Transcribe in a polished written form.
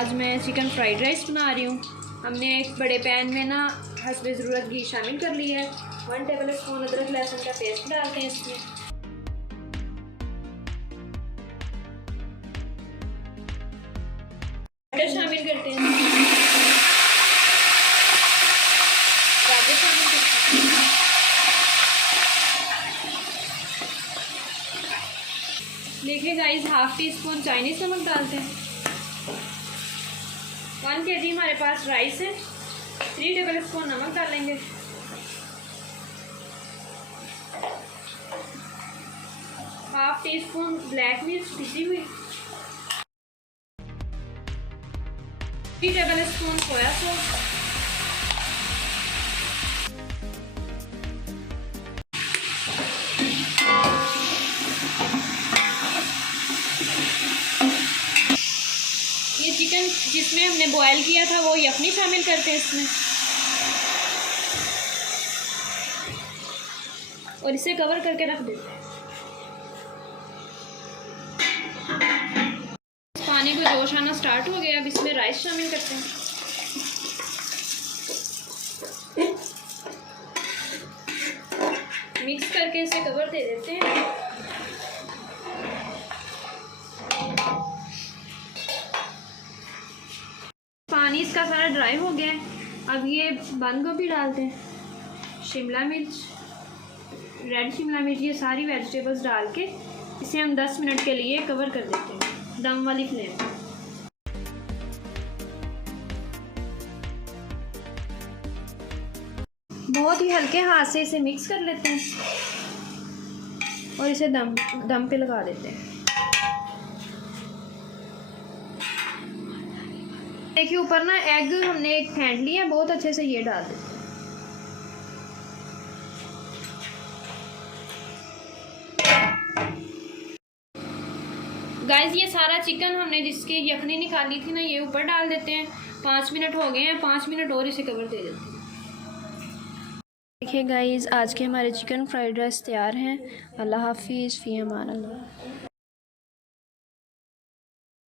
आज मैं chicken fried rice बना रही हूँ। हमने एक बड़े पैन में ना हस्बे ज़रूरत घी शामिल कर लिया है। 1 टेबल स्पून अदरक लहसुन का पेस्ट डालते हैं इसमें। गाजर शामिल करते हैं। गाजर शामिल करते हैं। देखिए गाइस, 1/2 टीस्पून चाइनीज़ नमक डालते हैं। 1 kg हमारे पास राइस है। 3 टेबल स्पून नमक डालेंगे। हाफ टी स्पून ब्लैक मिर्च पिसी हुई। 3 टेबल स्पून सोया सॉस। ये चिकन जिसमें हमने बॉयल किया था वो यखनी शामिल करते हैं इसमें और इसे कवर करके रख देते हैं। पानी को जोश आना स्टार्ट हो गया। अब इसमें राइस शामिल करते हैं। मिक्स करके इसे कवर दे देते हैं। पानी इसका सारा ड्राई हो गया है। अब ये बंद गोभी डालते हैं, शिमला मिर्च, रेड शिमला मिर्च, ये सारी वेजिटेबल्स डाल के इसे हम 10 मिनट के लिए कवर कर देते हैं दम वाली फ्लेम पर। बहुत ही हल्के हाथ से इसे मिक्स कर लेते हैं और इसे दम पे लगा देते हैं। देखिए ऊपर ना एग हमने एक फेंट लिया, बहुत अच्छे से ये डाल देते हैं। गाइस, ये सारा चिकन हमने जिसकी यखनी निकाली थी ना, ये ऊपर डाल देते हैं। 5 मिनट हो गए हैं, 5 मिनट और इसे कवर दे देते हैं। देखिए गाइस, आज के हमारे चिकन फ्राइड राइस तैयार हैं। अल्लाह हाफिज़, फ़ी अमान अल्लाह।